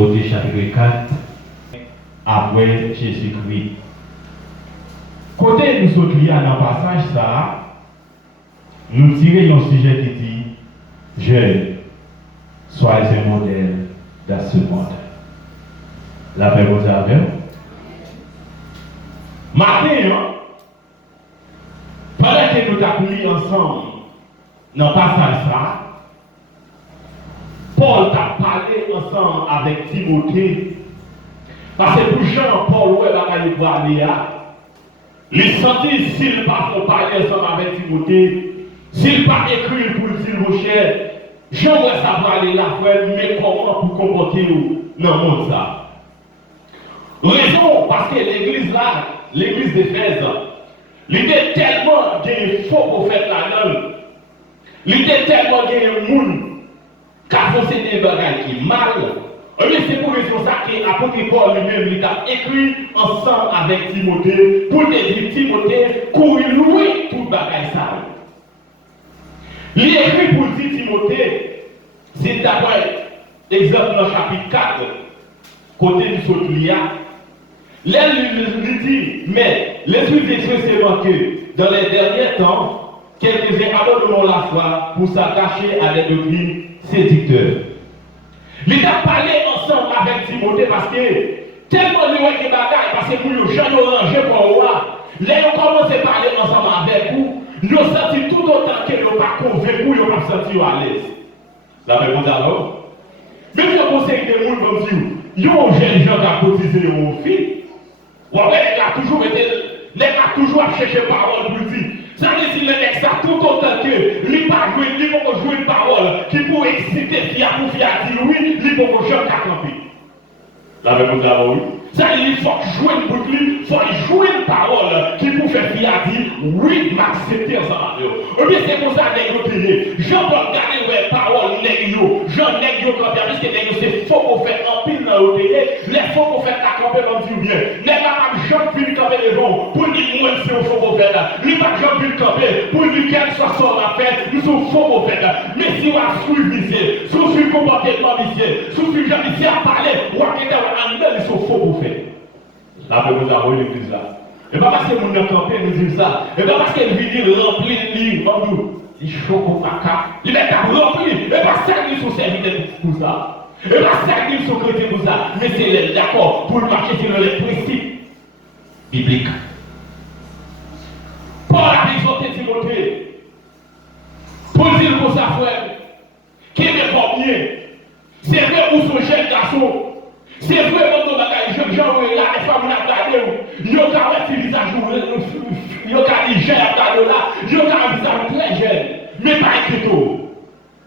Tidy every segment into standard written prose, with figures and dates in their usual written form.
Timothée chapitre 4, après Jésus-Christ. Côté nous sommes liés dans le passage, ça, nous tirons un sujet qui dit jeune, soyez un modèle dans ce monde. La paix vous avez. Matin, pendant que nous avons lu ensemble dans le passage, ça, Paul t'a parlé ensemble avec Timothée. Parce que pour Jean-Paul, où il va aller, il sentit s'il ne pas parler ensemble avec Timothée, s'il ne pas écrire pour dire, mon cher, j'aimerais savoir aller là, mais comment pour comporter dans le monde ça. Raison, parce que l'église là, l'église d'Éphèse, il était tellement de faux prophètes là-dedans, il était tellement de monde qui a fait des bagages qui mal. Mais c'est pour raison ça que l'apôtre Paul lui-même, il a écrit ensemble avec Timothée pour dire Timothée, courir loin tout bagaille ça. Il écrit pour dire Timothée, c'est d'abord exemple dans le chapitre 4, côté du Sotulia. Là, il dit, mais l'Esprit de Dieu c'est que dans les derniers temps, quelques-uns abandonneront la foi pour s'attacher à des doctrines séducteurs. Il a parlé ensemble avec Timothée parce que tellement il y a des bagailles, parce que pour les gens ont rangé pour moi, là ils ont commencé à parler ensemble avec vous, ils ont senti tout autant qu'ils n'ont pas convaincu, ils n'ont pas senti à l'aise. La réponse alors. Mais je conseille que les gens vont dire, ils ont jeune gens qui ont cotisé aux filles. Ouais, il a toujours été, il a toujours cherché parole pour dire. Ça veut dire que ça tout autant que il pas jouer, il pas jouer une parole qui peut exciter Fia pour Fia dire oui, il pas jouer qu'à camper. La réponse est oui. Ça veut dire qu'il faut jouer une boucle, il faut jouer une parole qui peut faire Fia dire oui, m'accepter ensemble. Et bien c'est pour ça que nous Jean peux regarder ouais parole négio, Jean négio quand bien parce que négio c'est faux pour faire en pile dans le pays, les faux pour faire la camper comme dit bien. N'est pas Jean puis camper les gens pour dire moi c'est un faux pour faire là. Lui pas Jean puis camper pour dire quelle soit son affaire, nous sommes faux pour faire là. Mais si on a suivi vicieux, si on suit comportement vicieux, si on suit Jean vicieux à parler, ou à quitter en même ils sont faux pour faire. Là vous avez l'église là. Et pas parce que mon campé nous dit ça, et pas parce qu'elle vient remplir le livre en nous. Il chaud comme un cap, il est rempli, et pas ça qu'ils sont serviteurs pour ça. Et pas ça qu'ils sont chrétiens pour ça, mais c'est d'accord pour marcher sur les principes bibliques. Paul a exhorté Timothée pour dire pour sa frère qui est pas bien. C'est vrai pour son jeune garçon. C'est vrai pour ton bagage, jeune gens, là, les femmes ont regardé, ils ont regardé le visage, ils ont regardé le jeune à là, ils ont regardé le visage très jeune, mais pas écrit tout.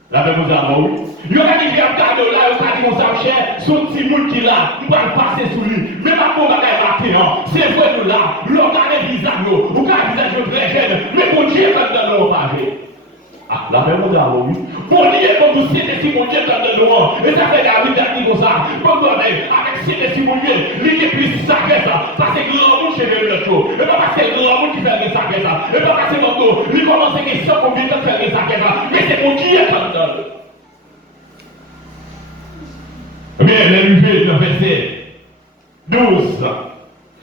La même chose à oui. Ils ont regardé le jeune là, ils ont regardé mon sang cher, son petit monde qui est là, nous allons passer sous lui, mais pas pour bagage matin, c'est vrai nous là, ils ont regardé le visage, ils ont regardé le visage très jeune, mais pour Dieu, quand nous allons parler. Ah, la même chose à oui. Pour dire comme vous savez si mon Dieu est dans le noir, et ça fait David a dit comme ça, comme avec c'est si mon Dieu, lui qui puisse sagesse, parce que grand monde chez le show, et pas parce que grand monde qui fait le sagesse, et pas parce que mon dos, lui commence à question combien de temps faire le sagesse, mais c'est mon Dieu qui est dans le. Eh bien, l'élevé dans le verset 12,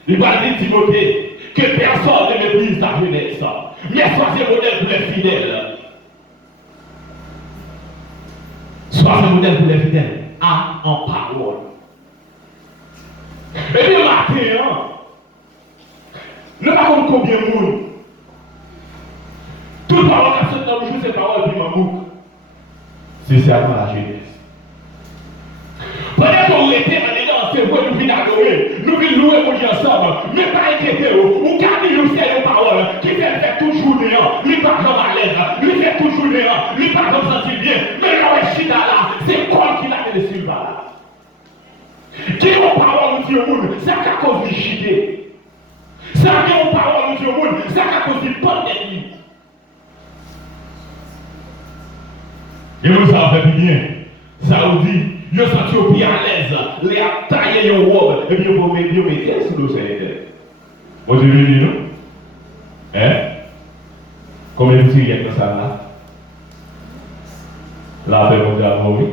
il va dire Timothée que personne ne méprise sa jeunesse, mais soyez modèle pour les fidèles. Sois un modèle pour les fidèles, en parole. Et bien, matin, ne pas comme combien de monde. Toute parole qui a dans le jour, c'est parole qui m'a boucle. C'est seulement la jeunesse. Pendant qu'on était en ayant, c'est vrai, nous venons adorer, nous venons louer mon Dieu ensemble, mais pas inquiéter, ou garder le ciel aux paroles, qui fait toujours néant, lui pas comme à l'aise, lui fait toujours néant, lui pas comme sentir bien, mais là, le chita là, c'est quoi qui l'a fait dessus là? Qui est aux paroles du Dieu au monde, c'est à cause du chité. C'est à cause aux paroles du Dieu au monde, c'est à cause du pandémie. Et vous savez bien, ça vous dit, je sens au pied à l'aise, les a taillé en robe, et bien vous mettez sous le Seigneur. Vous avez dit non? Hein? Combien de tirez dans ça là? La paix mondiale, oui.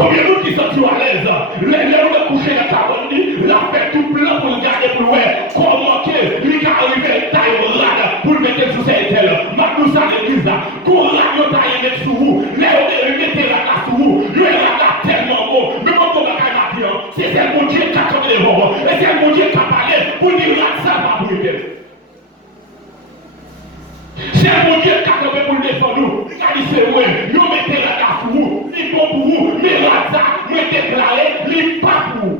Combien de monde qui sont à l'aise? Les gens coucher dans la cabane, la fait tout plein pour le garder pour voir comment lui qui arrive à taille rade pour le mettre sous cette telle. Maintenant, ça l'église là. Qu'on rade taille mettre sous vous. Les gens mettez la casse sous vous. Le rade tellement bon. Mais quand on va matin, c'est le bon Dieu qui a tombé les bons. Et c'est le bon Dieu qui a parlé pour dire rade ça va pour lui. C'est un bon Dieu qui a tombé pour le défendre nous. Il a dit c'est vrai. Nous mettez la casse sous vous. Il est bon pour vous. Mais rade ça. Mais déclaré, il pas pour vous.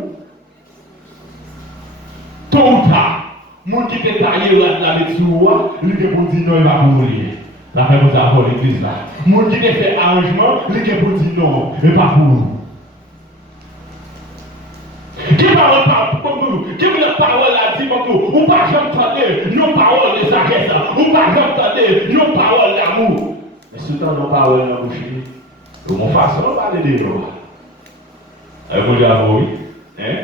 Tôt ou tard, mon qui était taillé là avec sous, il est pour dire non, il va mourir. La paix vous a volé l'église là. Mon qui était fait arrangement, il est pour dire non, il pas pour vous. Qui parle pour vous? Qui vous la parole là dit pour vous? Ou pas jamais entendre nos paroles de sagesse, ou pas jamais entendre nos paroles d'amour. Mais surtout nos paroles dans la bouche, de mon façon, on va les dire. Vous dire oui, hein?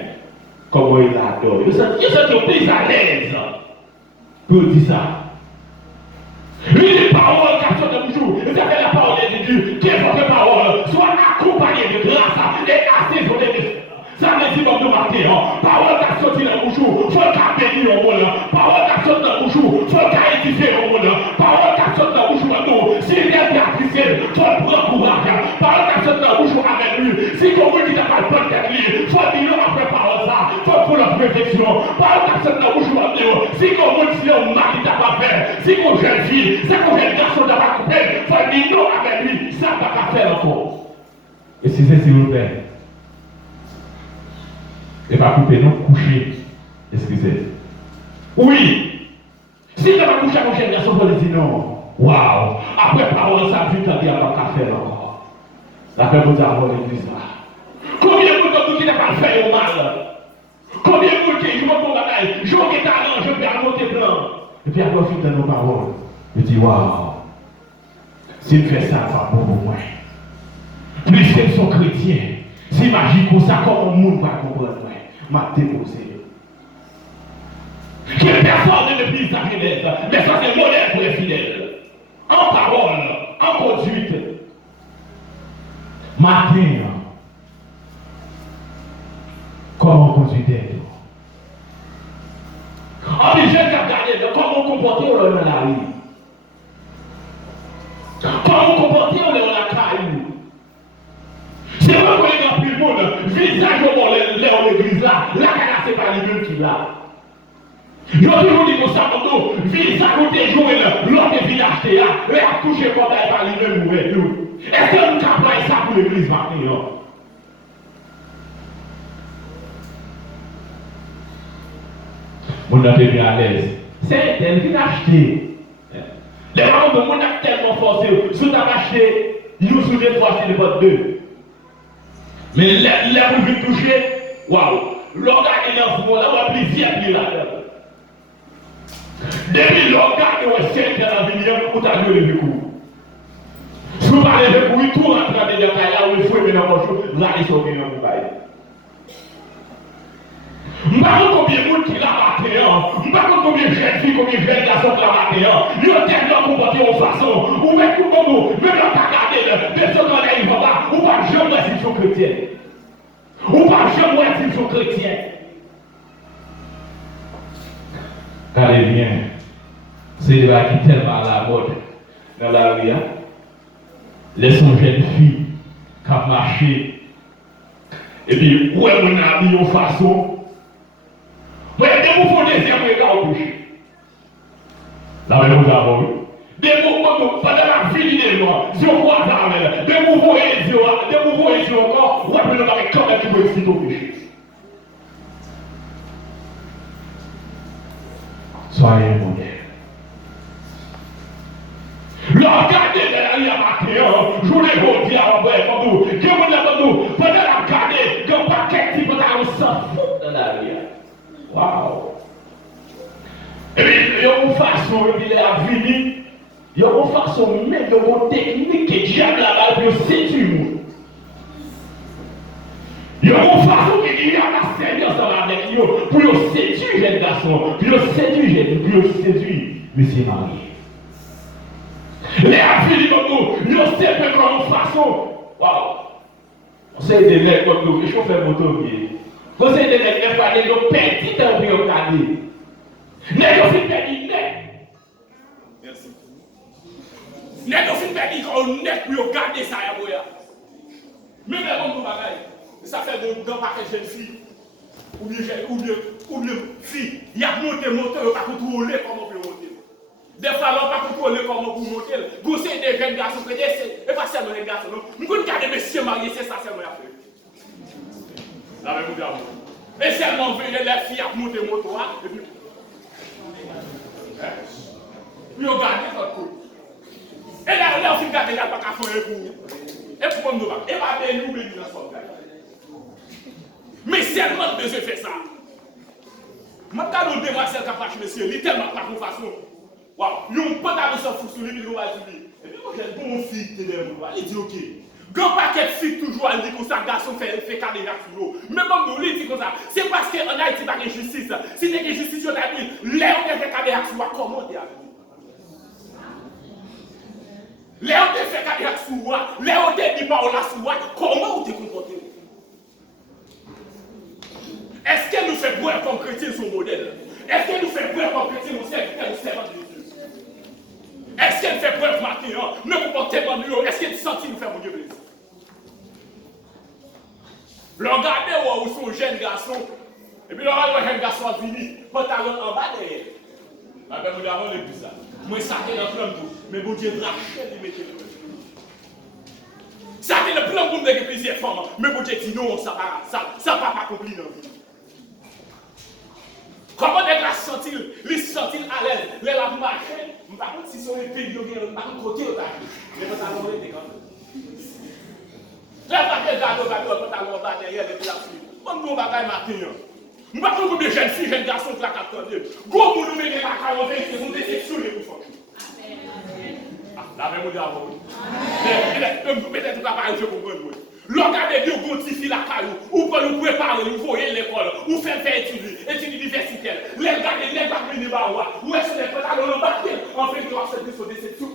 Comment il adore. Il se plus à l'aise pour dire ça. Les paroles qui sont de jour, et ça fait la parole de Dieu, que votre parole soit accompagnée de grâce et assaisonnée de ça me dit bon matin, parole qui sorti dans le jour, faut qu'à bénir au monde, parole qui sorti dans le jour, faut qu'à édifier au monde, parole qui sorti dans le jour, si il est artificiel, faut prendre courage, parole qui sorti dans le jour avec lui, si comme qui n'a pas le temps d'être lui, faut dire après parole ça, faut pour la réflexion, parole qui sorti dans le jour, si comme si on mari t'a pas fait, si comme jeune fille, si comme jeune garçon t'a pas coupé, faut dire non avec lui, ça t'a pas faire encore. Et si c'est s'il vous plaît. Et pas couper, non, coucher. Excusez. Oui. Si tu vas coucher avec mon cher garçon, vous dire non. Waouh. Après, parole, ça vu quand il n'y a pas qu'à faire encore. La paix vous a volé l'église là. Combien de monde qui n'a pas fait au mal? Combien de monde qui joue pour la bagaille? Joue qui talent, je vais monter plein. Et puis après, il dans nos paroles. Je dis waouh. S'il fait ça, ça va beaucoup moins. Plus qu'ils sont chrétiens. Si magique ou ça, comme le monde va comprendre, m'a déposé. Que personne ne puisse arriver, mais ça c'est modèle pour les fidèles. En parole, en conduite. Matin, comment conduire? En les jeunes qui regardent comment comporter dans la rue. Comment comporter dans la caillou. C'est vrai qu'on est dans plus le monde, visage au l'église là, la caille c'est pas les mêmes qui l'a. Ils ont toujours dit pour ça, visage où t'es joué l'autre est venu acheter là, et a touché comme ça, par les mêmes ouverts tout. Est-ce que nous capons ça pour l'église maintenant? Mon a été bien à l'aise. C'est elle qui a acheté. Les parents de mon a tellement forcé, si tu as acheté, nous sous des fois c'est le vote 2. Mais là, vous venez toucher, waouh, l'organe est dans ce moment-là, on a plaisir à là. Depuis l'organe est c'est dans la vie, on t'a vu le coup. Si vous parlez de bruit, tout rentre dans les détails là où il faut aimer dans mon jour, là ils sont bien dans le bail. Je ne sais pas combien de monde qui l'a maté, je ne sais pas combien de jeunes filles, combien de jeunes garçons qui l'a maté, ils ont tellement comporté en façon, ou même tout le monde, même dans ta garde, de ce qu'on a eu là, ou pas jamais s'ils sont chrétiens. Ou pas jamais s'ils sont chrétiens. Regardez bien, c'est de là qui est tellement à la mode dans la rue. Laissons jeunes filles qui ont marché, et puis, où est mon ami en façon? Mais dès que vous faites des erreurs au bouche, la même chose avant vous. Dès que vous pendant la vie de moi, si on voit ça, dès que vous voyez ici encore, vous appelez le mari quand même qui vous excite au bouche. Soyez modèle. Le regardez de la rue à matin, je vous l'ai dit à vous, que vous l'avez pendant la regarder, que pas quel type de s'en fout de la rue. Waouh! Et puis, il y a une façon, il y a une façon, même il y a une technique qui diable là-bas pour séduire. Il y a une façon qui dit à la séduire ensemble avec eux pour séduire les garçons, pour séduire monsieur marié. Les affiliés, ils ont séduit comme une façon. Waouh! C'est des nègres comme nous, les chauffeurs motoriers. Conseil des nègres, des fois, les gens perdent du temps pour regarder. Nègres aussi perdent nègres. Merci. Nègres aussi perdent quand nègres pour regarder ça, ya. Même les hommes de bagaille, ça fait de paquet de jeunes filles. Ou bien filles, il y a monté, pas contrôler comment on peut monter. Des fois, on pas contrôler comment on peut monter. Vous savez des jeunes garçons, et pas seulement les garçons, non. Nous pouvons garder messieurs mariés, c'est ça seulement après. La même chose. Et seulement venir les filles à monter moto, et puis. Puis on garde votre coup. Et là, on finit garder la pas qu'à faire pour. Et pour nous, et pas bien nous, mais nous sommes là. Mais seulement besoin de faire ça. Maintenant, nous demoiselles qui fâchent, monsieur, il tellement pas de façon. Waouh, il y a un peu de s'en fout sur lui, il va dire. Et puis, moi, j'ai une bonne fille qui est derrière moi. Il dit, ok. Grand paquet de filles toujours à dire comme ça, garçon fait carrière sur l'eau. Mais comme nous, il dit comme ça. C'est parce qu'en Haïti, il n'y a pas de justice. Si il y a de justice, il y a dit, les on fait carrière sur l'eau, comment on dit avec nous? Les on fait carrière sur l'eau, les on dit par là sur l'eau, comment on te comporte? Est-ce qu'elle nous fait boire comme chrétien son modèle? Est-ce qu'elle nous fait boire comme chrétien mon serviteur, nous servant de Dieu? Est-ce qu'elle fait boire maintenant? Ne comportement mieux. Est-ce qu'elle sentit nous faire mon Dieu plaisir? Le regardez où sont jeunes garçons, et puis le jeune garçon venu, pantalon en bas derrière. Ah ben, nous avons l'église là. Moi, ça c'est le plan tout. Mais mon Dieu, Rachel, il mettait le plan. Ça c'est le plan pour nous avec plusieurs femmes. Mais mon Dieu dit non, ça va pas accompli dans la vie. Comment les gars sentir, les sentir à l'aise, les la marcher, par contre si sont les pays par contre côté au taille, les pantalons étaient quand même. Là pas que pantalon bas derrière les places. Comme nous bagaille matin. Nous pas comme des jeunes filles, jeunes garçons qui la captent. Go pour nous mettre la carotte et nous déceptionner pour ça. La même chose avant. Peut-être que pas je comprends. Regardez bien, gontifie la caillou, ou pour nous préparer, nous voyez l'école, ou faire études universitaires. Les gars, les gars, les gars, ou est-ce que les pantalons en bas, en fait, ils doivent se dire sur déception.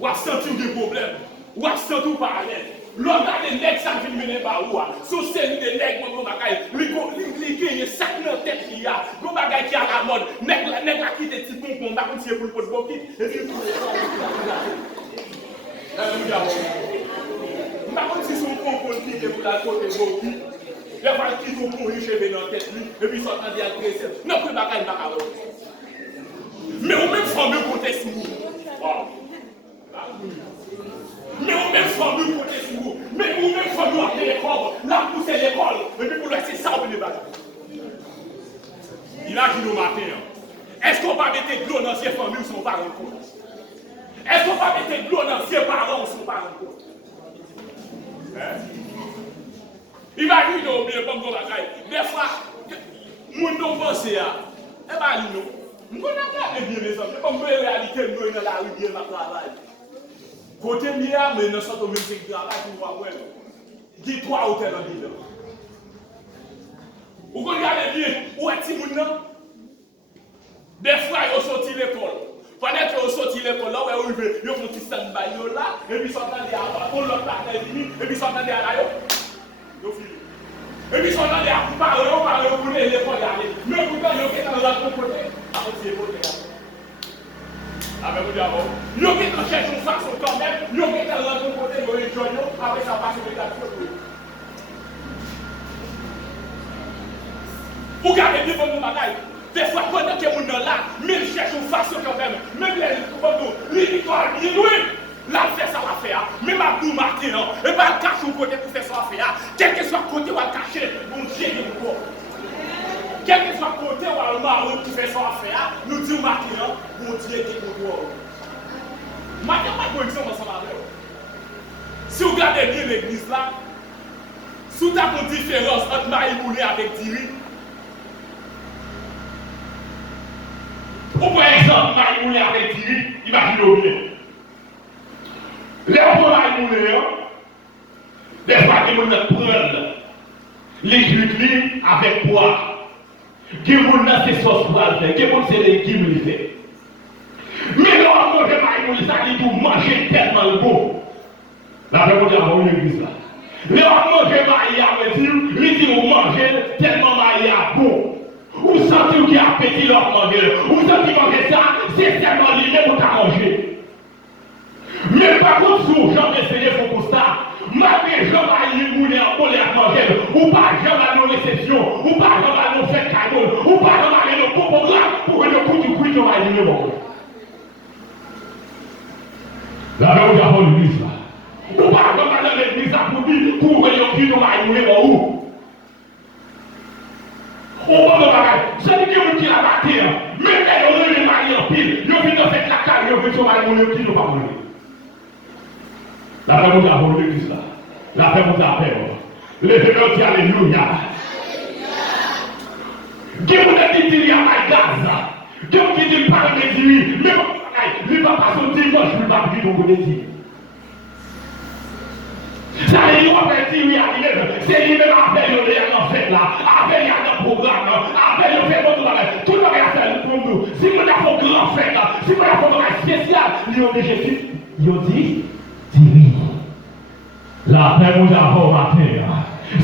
Ou à sentir des problèmes, ou à sentir par l'aise. Regardez les nègres, ça vient mener par où, sous celui des nègres, mon bagaille, les gagnent, chaque notre tête qu'il y a, mon bagaille qui est à la mode, nègres qui des petits pompons, par contre, c'est pour le pot de boquille, et puis, par contre, si son pompon qui est pour la côte de boquille, les fois qui sont pour les cheveux dans la tête, et puis, ils sont en train d'agresser, non, plus bagaille, pas mais au même fameux côté sous vous. Mais au même fameux côté sous vous. Mais au même fameux à l'école, là pousser l'école, et puis pour laisser ça au débat. Imaginez au matin, est-ce qu'on va mettre de l'eau dans ses familles ou son parent en compte? Est-ce qu'on va mettre de l'eau dans ses parents ou son parent en compte? Imaginez au bien comme la caille. Des fois, nous ne pensons pas. Eh bien, nous ne regardons bien les hommes. Comme la réalité, nous dans la rue, bien ma travail. Côté mien, mais nous sommes au même secteur là, tu vois, ouais. Il y a 3 hôtels en ville. Vous regardez bien, où est-ce que nous des fois, ils sont sortis de l'école. Pendant qu'ils sont sortis de l'école, là, où ils ont un petit stand-by là, et puis ils sont attendus à pour leur partenaire, et puis ils sont attendus à la yo. Et puis ils sont attendus à parler pour l'école d'aller. Mais pourtant, ils ont été dans l'autre côté. Après, c'est côté là. Avec vous d'abord. Ils ont été chercher une façon quand même. Ils ont été dans l'autre côté, ils ont été joignés. Après, ça passe sur les dates. Vous gardez bien votre bagaille. Des fois, pendant que vous êtes là, mais ils cherchent une façon quand même. Même les victoires, ils nous là, fait ça à faire. Même Abdou Martin, et pas le cacher au côté pour faire ça à faire. Quel que soit le côté où on cacher, bon Dieu est pour quel que soit le côté où on marron pour faire ça à faire, nous disons Martin, bon Dieu est pour Martin, pas de exemple ensemble avec vous. Si vous regardez bien l'église là, si vous avez une différence entre Marie-Moulé avec Diri, ou par exemple, Marie-Moulé avec Diri, imaginez bien. Les enfants Marie-Moulé, des fois, ils vont prendre les juifs avec poids. Qui vont dans ces sauces pour le faire, qui vont c'est les qui le fait. Mais l'homme de Marie-Moulé, ça dit tout manger tellement bon. La paix mondiale va l'église là. Les on manger maïa, il dit on manger tellement maïa bon. Ou sentez qu'il y a appétit leur manger. Ou sentez manger ça, c'est tellement lié pour ta manger. Mais par contre, si vous jamais essayé pour constat, malgré jamais à y mouler en colère à manger, ou pas jamais à nos réceptions, ou pas jamais à nos fêtes cadeaux, ou pas jamais à nos programmes pour le coup du coup, on va y aller. La même chose dans l'église là. Ou pas jamais dans l'église là pour dire, pour le coup, on va y aller où? On va le bagage. C'est dit que vous qui la battez, même les gens qui marient en pile, ils viennent de faire la carrière, ils viennent de faire qui ne pas mourir. La paix vous a volé l'église là. La paix vous a paix. Les gens disent alléluia. Qui vous a dit qu'il y a ma gaz? Qui vous dit qu'il parle de Dieu? Mais il ne va pas sortir dimanche, il ne va pas dire qu'on dit. Ça veut dire qu'on peut dire c'est lui-même avec le en fait là, avec le programme, avec le fait tout le monde a fait pour nous. Si vous avez fait un grand fête là, si vous avez fait un spécial, ils ont dit oui. La paix vous a au matin.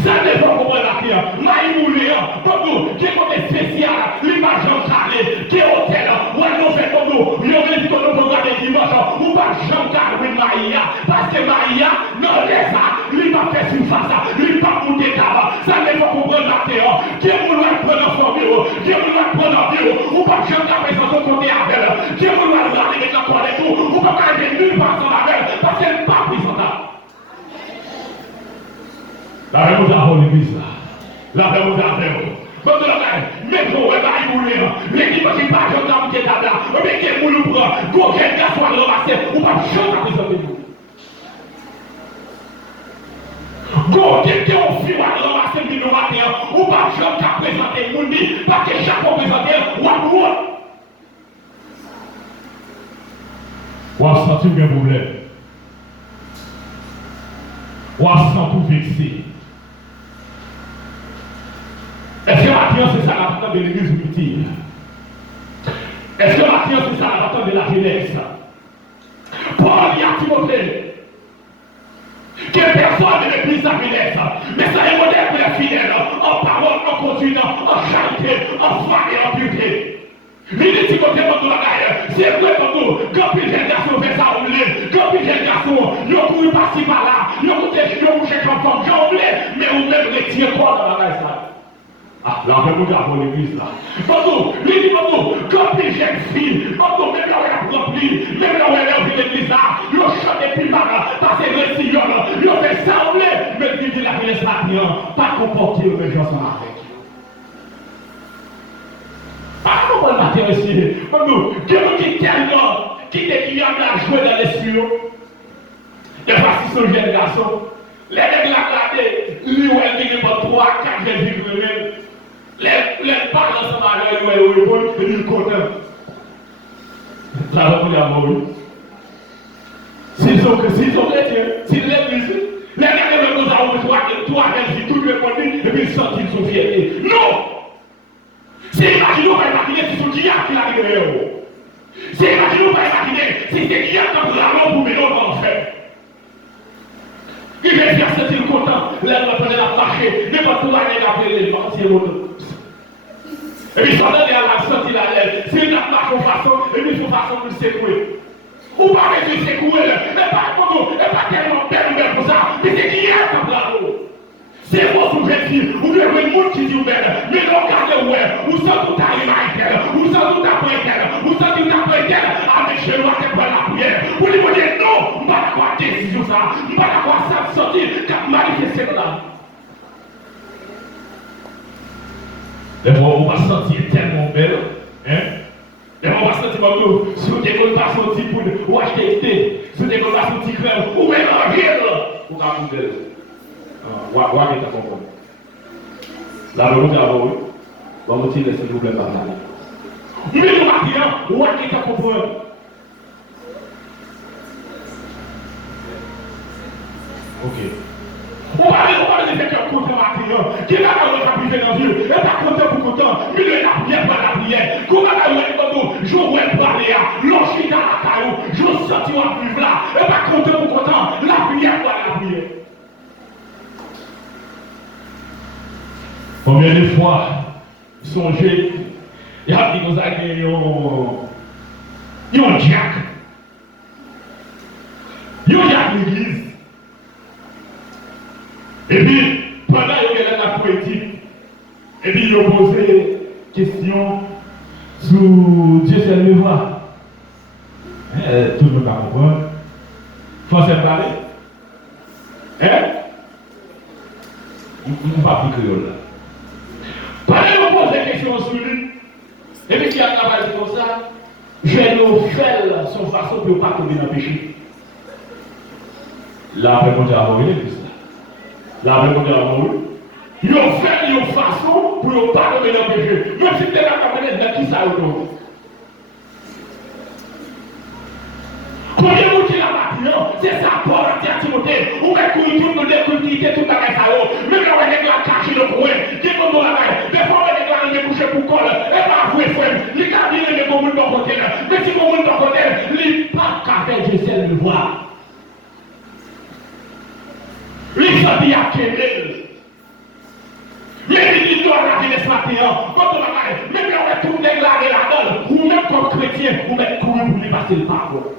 Ça ne faut pas la paix. Maïmoulé, pour nous, qui est comme spécial, l'image en carré, qui est hôtel, où elle nous fait pour nous. Ils ont dit que nous programme dimanche, ou pas Jean Carré Maïa, parce que Maïa, non, laisse ça, il va faire surface, il va monter là-bas. Ça ne faut comprendre la terre. Qui est vouloir prendre en formule, qui est vouloir prendre en bureau, ou pas Jean Carré sans son côté avec, qui est vouloir regarder avec la croix et tout, ou pas aller nulle part sans la veille, parce qu'elle n'est pas présentable. La paix vous a l'église là. La paix vous a même si on va y mourir, l'équipe qui part de l'homme qui est là, mais qui est pour nous prendre, quel gars soit ramassé, ou pas chanter à présenter nous. Quel gars on fait à ramasser nous matin, ou pas chanter à présenter nous, parce que chaque fois présenter, ou à nous. Ou à sentir un problème. Ou à sentir vexé. Est-ce que maintenant c'est ça l'important de l'église utile? Est-ce que maintenant c'est ça l'important de la jeunesse? Paul dit à Timothée que personne ne méprise sa jeunesse, mais ça est modèle pour les fidèles, en parole, en continuant, en charité, en foi et en pureté. Il dit Timothée pour nous la gagne. C'est vrai pour nous, quand les jeunes garçons font ça, on l'est. Quand les jeunes garçons, ils ont couru par-ci par-là, ils ont couché comme femme, j'en voulais, mais on même retiré quoi dans la gagne ça? Ah, là, on va pour l'église là. Quand il dit quand les jeunes filles, quand même là, on a rempli, même là, on est dans l'église là, ils ont chanté plus mal, parce que les sillons, ils ont fait ça, on l'est, mais il dit la jeunesse maintenant, pas comporter les gens sont avec. Ah, comment le matin aussi? Quand nous, qui tellement, qui a joué dans les cieux, il y a pas si son jeune garçon, les règles à regarder, lui ou elle dit pas 3, 4 jeunes vivre eux-mêmes. Les parents sont avec lui, ils sont contents. Ça va vous dire, oui. S'ils sont chrétiens, s'ils l'église, les gars de nous avons besoin de toi, tout le monde, et puis ils sentent qu'ils sont fiertés. Non! C'est imaginez pas imaginer si c'est qui a arrivé. C'est imaginez pas imaginer si c'est qui a comme la pour mes autres en fait. Il va faire sentir content, là on va prendre la marcher, mais pas tout la regarder les gens, c'est l'autre. Et puis ça donne à la sortie la lèvre, c'est une marche en façon, et puis il faut façon de secouer. Ou pas de se secouer, mais pas tellement belle pour ça, mais c'est qui a comme la c'est vos sous-jeunes, vous devez le monde qui dit belle, mais regardez où vous sentez tout arriver à elle, vous sentez tout après elle, vous sentez tout après elle, avec chez moi qui prend la prière. Vous lui dites non, je ne vais pas avoir décision ça, je ne vais pas avoir ça sortir, car manifester là. Et on va sentir tellement belle, hein? Et on va sentir comme nous, si vous ne pas sentir pour acheter thé, si vous ne pas sentir crème, ou mélanger là, vous allez vous belle. Wa qui t'a compris. La volonté à vous, va vous tirer s'il vous plaît par là. Mais nous maintenant, wa qui t'a compris. Ok. On va aller faire un contre maintenant. Qui va avoir la prière dans Dieu? Et pas content pour content. Mais la prière par la prière. Comment va aller comme nous? je vais parler, l'on chie dans la caillou, je sens tu vas vivre là, et pas compter pour content, la prière, voilà la prière. Combien de fois, songez, il y a qui nous a gagné un Jack. Un Jack l'église. Et puis, pendant qu'il y a la poétique, et puis il a posé question sur Dieu seul le voit. Tout le monde va comprendre. Faut se parler. Hein? On ne va pas plus créole là. Pendant qu'on pose des questions sur lui, et puis qu'il y a un travail comme ça, je vais nous faire son façon pour ne pas tomber dans le péché. Là, après, on a envoyé l'église. Là, après, on a envoyé. Ils ont fait une façon pour ne pas tomber dans le péché. Même si tu es là, dans qui ça autour. Combien de monde qui l'a maintenant, c'est ça, Paul à Timothée, ou bien qu'on tourne dans des cultivités, tout à l'heure, même là, on est là, caché le coin, qui est comme dans la main, des fois, on est là, on est couché pour coller, et pas avouer, frère, les gars, ils ne vont pas de côté, mais si vous voulez de côté, les pas qu'à faire, je sais le voir. Les gens qui ont quitté. Mais il doit arrêter ce matin, quand on va même là, on va tout déclarer là-dedans, ou même comme chrétien, ou même courir pour lui passer le parcours.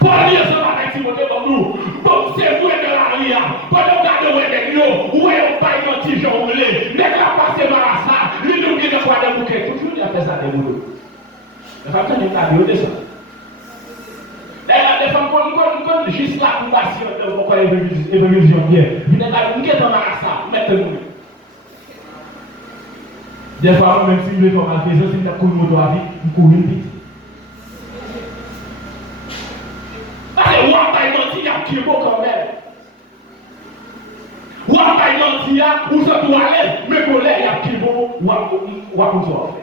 Pour dire ça avec Timothée comme nous, donc c'est vous de la ria, pour nous garder avec nous, où est-ce pas un petit jonglé, n'est pas passé par ça, lui nous dit de quoi de bouquet, toujours il a fait ça de boulot. La femme qui a dit ça. Les femmes comme juste là pour passer pour l'évolution bien, vous n'êtes pas dans ça, mettez-nous. Des fois, même si nous sommes à la maison, si nous avons couru à vie, nous courons vite. Allez, on va mentir, il y a qui est beau quand même. On va mentir, où ça doit aller, mais pour l'air, il y a qui est beau, ou à quoi faire.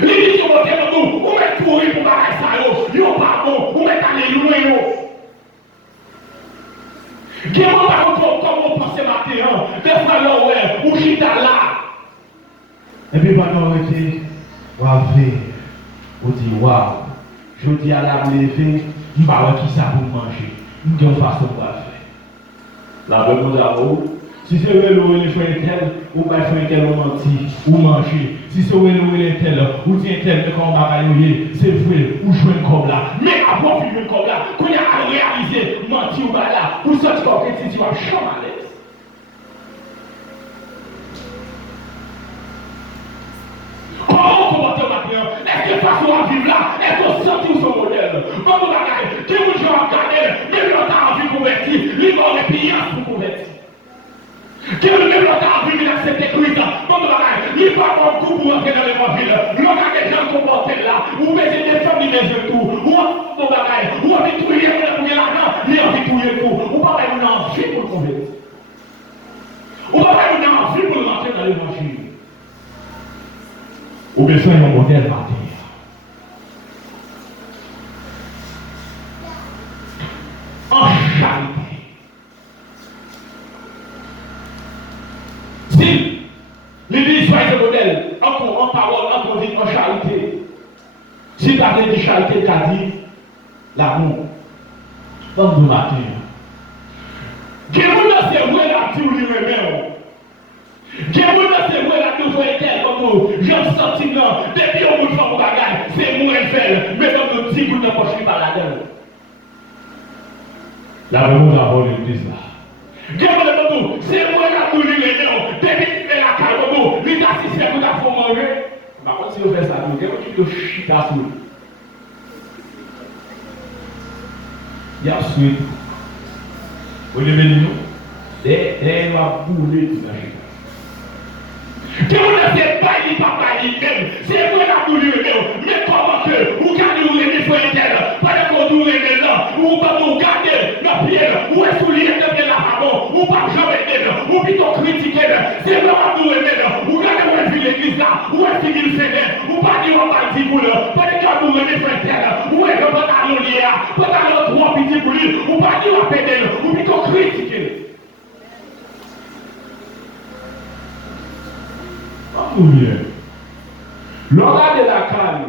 Les gens qui vont dire nous, on va courir pour faire ça, ils ne sont pas bons, on va aller loin. Qui est bon par contre, comme on pense ce matin, des fois là, ouais, ou chita là. Et puis pendant on était, on dit, waouh, je dis à la lever, je ne sais pas qui ça pour manger, je ne sais pas façon pour faire. La réponse à vous, si c'est le les frères tel, ou pas frère tel, ou mentir, ou manger. Si c'est le tel, ou tient tel, mais quand on va c'est vrai, ou jouer comme là. Mais avant de jouer comme là, quand il y a réalisé, mentir ou pas là, pour sortir comme ça, tu vas changer à l'aise. Comment on comporte maintenant? Est-ce que façon à vivre là? Est-ce qu'on sent son modèle? Quand on regarde, qui vous joue à regarder, même l'autre a envie de convertir, il va avoir des pillants pour convertir. Qui veut même l'autre a envie d'accepter Christ, quand on regarde, il va avoir un coup pour entrer dans l'évangile. L'autre a des gens comportés là, ou baiser des femmes, des tout, ou on regarde, ou on vit tout, il y a pour l'argent, il y a envie de tout, ou pas une envie pour convertir. Ou pas une envie pour rentrer dans l'évangile. Ou bien ça, il y a un modèle matin. En charité. Si l'Église soit un modèle, en parole, en conduite, en charité. Si tu as dit charité, tu as dit l'amour. Comme du matin. Quel monde c'est vrai la vie ou lui-même? Quel monde c'est vrai la nouveau éternel comme nous? J'ai senti non, depuis au bout de son bagage, c'est moi qui fais, mais comme nous dit, vous ne pouvez pas la donne. La réponse à l'église là. C'est moi la boule de l'union. Depuis qu'il fait la carte de vous, il t'a assisté pour ta faire manger. Par contre, si vous faites ça, vous avez un chute à tout. Il y a suite. Vous levez nous. Des va bouler tout la chute. Que vous ne savez pas, il ne va pas même. C'est moi la boule de l'union. Mais comment que vous gardez où les fois éternels, pendant qu'on nous remet là, ou pas vous gardez la pierre, ou est-ce que vous de la pardon, ou pas jamais d'être, ou plutôt critiquer, c'est vraiment nous remet là, ou gardez où est-ce que l'église là, où est-ce qu'il fait, ou pas dire on va dire pour le, pendant qu'on nous remet frère éternel, où est-ce que vous allez nous lier, pendant l'autre trois petits pour lui, ou pas dire on va péter, ou plutôt critiquer. Alléluia. Regardez la caille.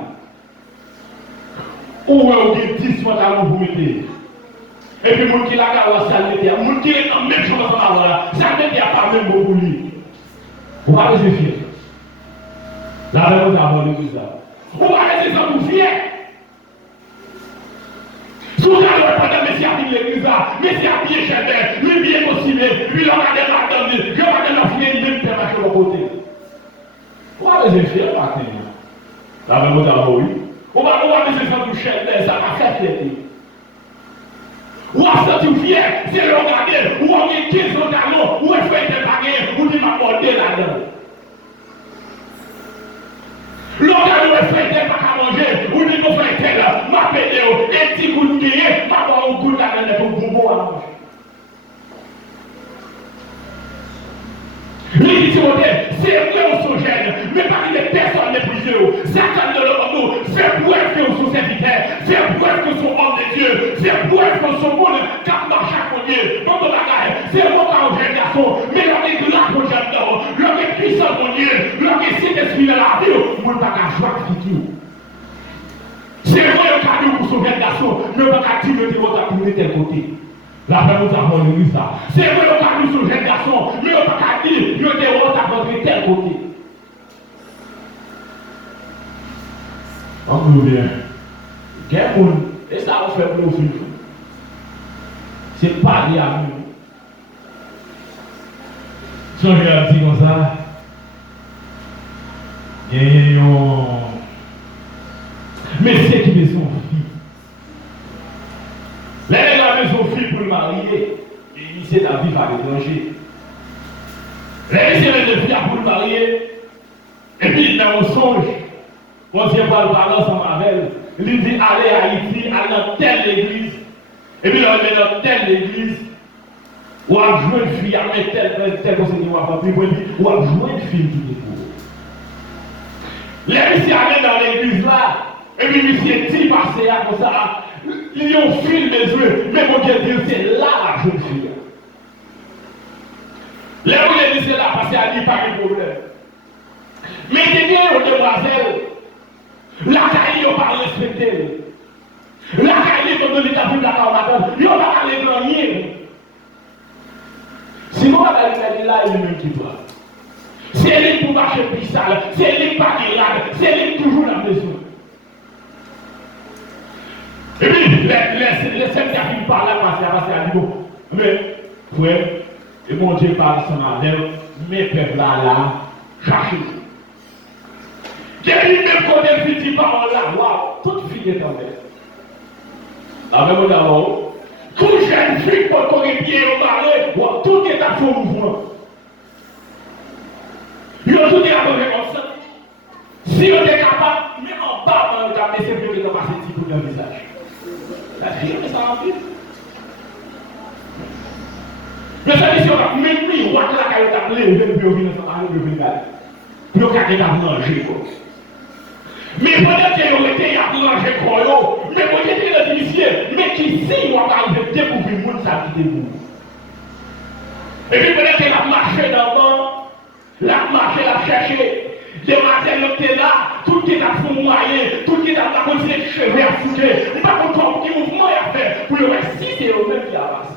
Où est-ce que 10 mois d'avant vous mettez? Et puis, mon qui l'a gardé, ça le mettait. Mon qui est en même chose ensemble là, ça le mettait pas même beaucoup lui. Vous va rester fier. La même avant l'église là. Vous va rester sans vous fier. Si vous regardez pendant Messie a dit l'église là, Messie a bien cher, lui bien possible, lui l'on a des je vais la fier, même faire marcher de l'autre côté. Vous va rester fier, matin. La même avant oui. On va rester sans vous cher, ça va faire fierté. Ou à ce que tu fier, c'est le regarder, ou on est 15 ans d'allons, ou on fait des bagages, ou tu m'as porté là-dedans. Le regarder, ou fait des bagages à manger, ou tu m'as fait tel, m'a pédé, et petit coup de guerre, m'a pas un coup de là-dedans pour bonbon à manger. Les Timothée, c'est vrai au gène, mais parmi les personnes les plus vieux, Satan de l'homme, fait preuve que son serviteur, fait preuve que son homme de Dieu, fait preuve que son monde, car marche à côté, dans ton bagage, c'est un moment où j'ai garçon, mais l'on est là pour j'ai dedans, l'on est puissant mon Dieu, l'on est si esprit de la vie, mon bagage joie qui c'est vrai le cadeau pour sauver le garçon, mais on va pas dire que tu vas tourner tel côté. La paix nous avons lu ça. C'est vrai le cadeau sur le jeune garçon, mais on va pas dire que tu vas tourner tel côté. On nous vient. Et ça va faire plus vite. C'est pas lié à nous. Si on regarde comme ça, il y a mais c'est qui met son fille. Les gens met son fille pour le marier, et initier la vie à l'étranger. Les gens met fille pour le marier, et puis dans un songe, on tient pas le parler ensemble avec elle. Il dit allez à Haïti, allez dans telle église, et puis on met dans telle église, ou à jouer une fille, à mettre tel conseiller, ou à jouer une fille qui est pour. Les gens allaient dans l'église là. Et puis, monsieur dit, passer à comme ça, ils ont filmé mes yeux, mais mon Dieu dit, c'est là la jeune fille. Les gens disent, c'est là, parce qu'elle dit pas de problème. Mais il y a une demoiselle, la caille, on va respecter. La caille, on donne l'état de la caractère, il va aller gagner. Sinon, on va aller là, il est même qui doit. C'est elle pour marcher plus sale, c'est elle pas qui là, c'est elle toujours la maison. Et puis, les sept qui arrivent par là, parce qu'elle dit, bon, mais, frère, et mon Dieu parle sans avec mes peuples là, cherchez. J'ai dit, même quand elle dit parole là, waouh, toute fille est en fait. La même d'abord, toute jeune fille pour qu'on ait bien parler, waouh, tout est à fond mouvement. Ils ont tout dit à peu près comme ça. Si on est capable, mais en bas, on est capable de se faire que dans passer petit coup dans le visage. La fille, mais ça va plus. Mais ça dit, si on a même lui, on va la caille d'appeler, on va venir ensemble, on va venir puis on va venir manger. Mais pendant qu'il y été à manger quoi, mais quand il était dans l'initié, mais qui sait, on va arriver à découvrir le monde, ça qui découvre. Et puis pendant qu'il a marché dans le monde, la marché, la cherché. Les matériaux étaient là, tout qui est à fond moyen, tout qui est à la continuer de cheveux à foutre. On ne pas comprendre quel mouvement il a fait pour le reste, c'est eux-mêmes qui a passé.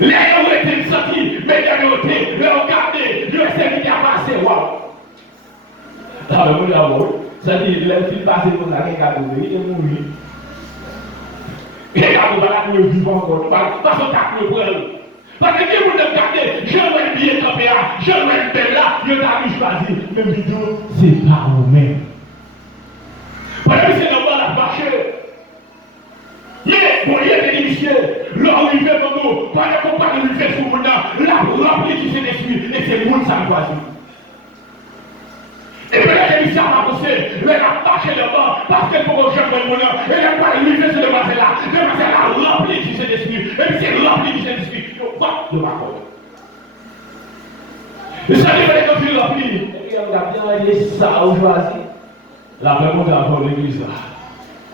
Les gens ont été sortis, mais ils ont été regardés, le reste qui a passé. Waouh! Ah, mais vous l'avez ça dit, les filles passent comme ça, ils ont été il est mort. Et ils ont été vivants encore, parce qu'on a pris le problème. Parce que si vous regardez, je vais bien camper là, je vais bien là, je vais choisir. Même vidéo, c'est pas vous-même. Parce que c'est normal à marcher. Mais, bon, il y a des initiés, là où il fait comme nous, pendant qu'on parle de lui faire sous mon nom, là, rempli qui s'est déçu, et c'est le monde ça me choisit. Et puis là, il s'est avancé, il a marché le banc, parce que pour que je prenne mon nom, et il a pas lui fait ce demoiselle-là. Le demoiselle a rempli qui s'est déçu, et puis c'est rempli qui s'est déçu. De ma corde. Et ça dit que quand il rempli, et puis on a bien aidé ça aujourd'hui. La vraiment d'avoir l'église là.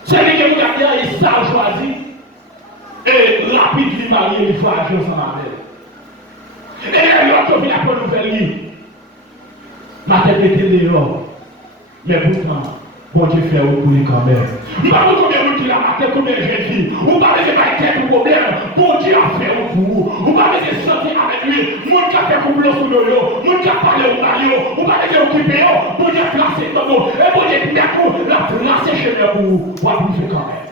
C'est dit que vous avez bien aidé ça aujourd'hui. Et rapide, il marie, il faut agir sans appel. Et là, il a trouvé la bonne nouvelle. Ma tête était dehors. Mais pourtant, bon Dieu fait au pour lui quand même. Nous avons combien de gens qui a maté, combien de jeunes filles. Vous parlez de pas tête ou problème. Bon Dieu a fait au pour vous. Vous parlez de santé avec lui. Mon qui a fait complot sur le yo. Mon qui a parlé au mario. Vous parlez de occuper. Bon Dieu a placé dans nous. Et bon Dieu d'accord, la placé chez lui pour vous. Vous avez fait quand même.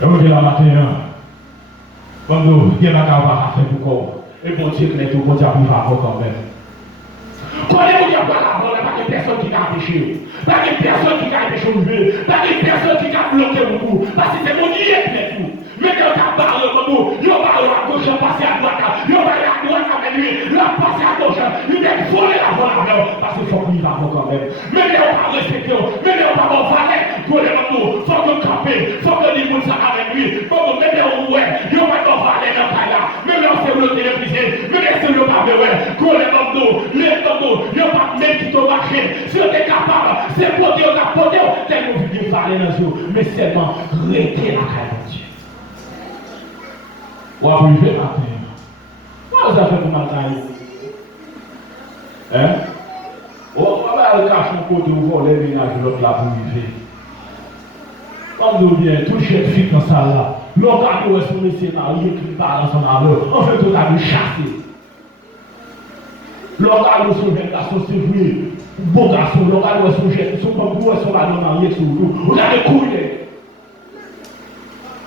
Et vous dites la matin, comme nous, il y a un pas à faire pour quoi. Et bon Dieu qui est tout, bon Dieu a pris quand même. Quand vous dites pas la bonne, pas de personne qui a empêché. Pas de personne qui a empêché de pas de personne qui a bloqué vous. Parce que c'est mon Dieu qui est tout. Mais quand on parle comme vous, il parle à gauche, passer à droite, il parle à droite avec lui, il passe à gauche, il est volé la bonne parce qu'il faut qu'il va quand même. Mais on va respecter, mais on va pas valer pour les retours. Il faut que camper, il faut que les gens soient avec lui. Il faut que même on ouais, il va pas valer dans le là. Même on sait le télévisé, même si le pas ouais, que les retours, il n'y a pas même qui te marché. Si on est capable, c'est pour Dieu, tellement vous voulez valer dans vous, mais seulement rester la caille de Dieu. Ou à priver matin. Comment vous avez fait pour matin? Hein? On va aller cacher un côté où vous voulez ménager l'autre là pour vivre. Comme nous bien, tout chef fit dans ça là. L'autre a dit, est-ce que le scénario qui parle dans son malheur? En fait, tout a dû chasser. L'autre a dit, son jeune garçon, c'est vrai. Bon garçon, l'autre a dit, son jeune, son bambou, son ballon marié sur nous. Vous avez couillé.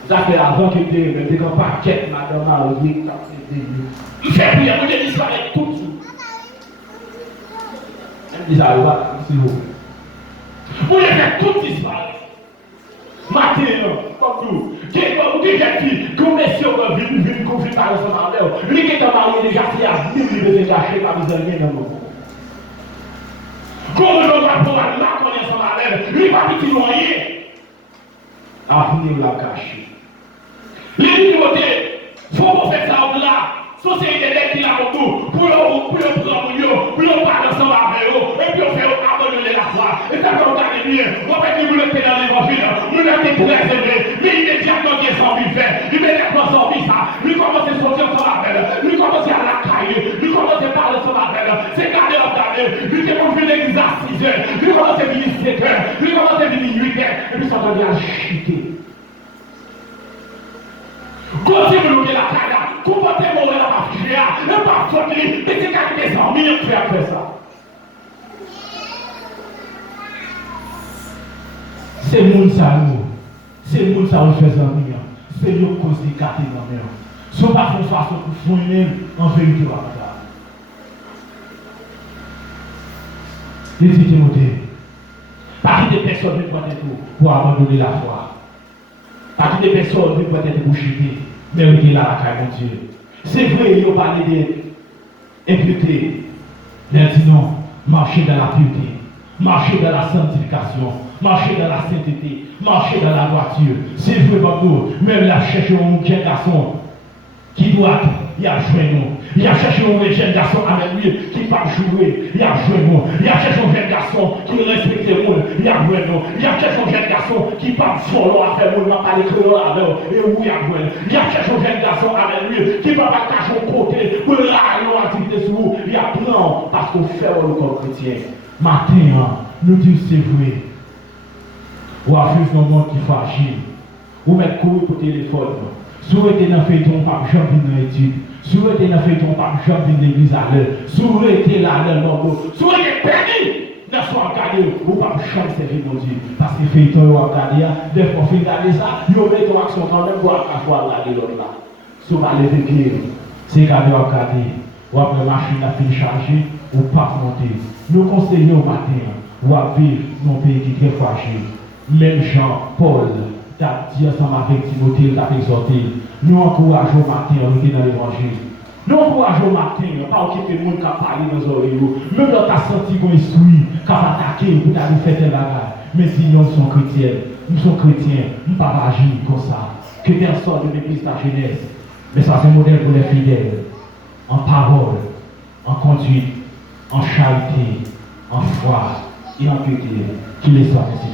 Ça fait avant qu'il était, mais quand paquet, madame a oublié, ça fait des lieux. Il fait prier, vous avez disparaître tout de suite. Elle dit ça, c'est vous. Vous avez fait tout disparaître. Matin, comme nous, qui est comme des jeunes filles, comme les sœurs viennent confier par son malheur. Lui qui est marié déjà, c'est à 10 000 de cacher, pas besoin de rien dans le monde. Comme nous va pouvoir la connaître son malheur, lui va petit loyer. Avenir la cacher. Les côtés, il faut faire ça au-delà. Société qui l'a pour prendre, pour parler ensemble avec eux, et puis on fait abandonner la foi. Et ça, quand on regarde bien, on va dire que vous le faites dans l'évangile, vous l'avez très élevé, mais immédiatement qu'il est sans vie fait, immédiatement sans vie ça, lui commence à sortir son appel, lui commence à la caille, lui commence à parler son appel, c'est garder la table, lui qui commence à l'église à 6 heures, lui commence à venir 7 heures, lui commence à venir 8 heures, et puis ça devient à chuter. Continuez de la caille, comportez-vous dans la mafia, ne pas sortir, mais c'est qu'avec des amis on fait après ça. C'est moun ça nous, c'est moun ça on fait amis, c'est nous cause des quartiers dans mer. Si on pas une façon pour faire même, en vérité on va faire. Les petits Timothée, pas des personnes qui doivent être pour abandonner la foi, pas des personnes qui doivent être pour chuter. Mais on est là, la mon Dieu. C'est vrai, il a parlé d'impureté. Il a dit non, marcher dans la pureté, marcher dans la sanctification, marcher dans la sainteté, marcher dans la droiture. C'est vrai, Pablo, même la chercher un jeune garçon qui doit, il a joué nous. Il a cherché un jeune garçon avec lui qui ne va pas jouer. Il a joué nous. Il a cherché un jeune garçon qui respecte le monde. Il a joué nous. Il a cherché un jeune garçon qui ne va pas follow à faire le monde, n'a pas les créoles avec et où il a joué. Il a cherché un jeune garçon avec lui qui ne va pas cacher au côté pour la activité sur vous. Il a plein parce qu'on fait le corps chrétien. Matin, nous disons c'est vrai. Ou à vivre dans le monde qui est fragile. Ou mettre courir pour téléphone. Si vous êtes dans le feuilleton, pas de jamais dans l'étude. Si vous êtes dans le feuilleton, pas de jamais dans l'église à l'heure. Si vous êtes là dans le monde, si vous êtes perdu, ne soyez pas regardé, vous ne pouvez pas jamais servir mon Dieu. Parce que le feuilleton, vous regardez, des fois, vous regardez ça, vous mettez une action quand même, vous allez regarder l'autre là. Si vous allez lever, c'est regarder, vous avez une machine à fin charger, ou pas monter. Nous conseillons au matin, vous vivre dans un pays qui est très fragile. Même Jean, Paul, t'as dit ensemble avec Timothée, t'as exhorté. Nous encourageons au matin, on est dans l'évangile. Nous encourageons au matin, pas occuper le monde qui a parlé dans les oreilles. Même dans ta senti qu'on est souillé, qu'on va attaquer, pour t'aller faire tes bagages. Mais si nous sommes chrétiens, nous ne pouvons pas agir comme ça. Que personne ne méprise ta jeunesse. Mais ça, c'est un modèle pour les fidèles. En parole, en conduite, en charité, en foi et en piété. Qu'il les soit ainsi.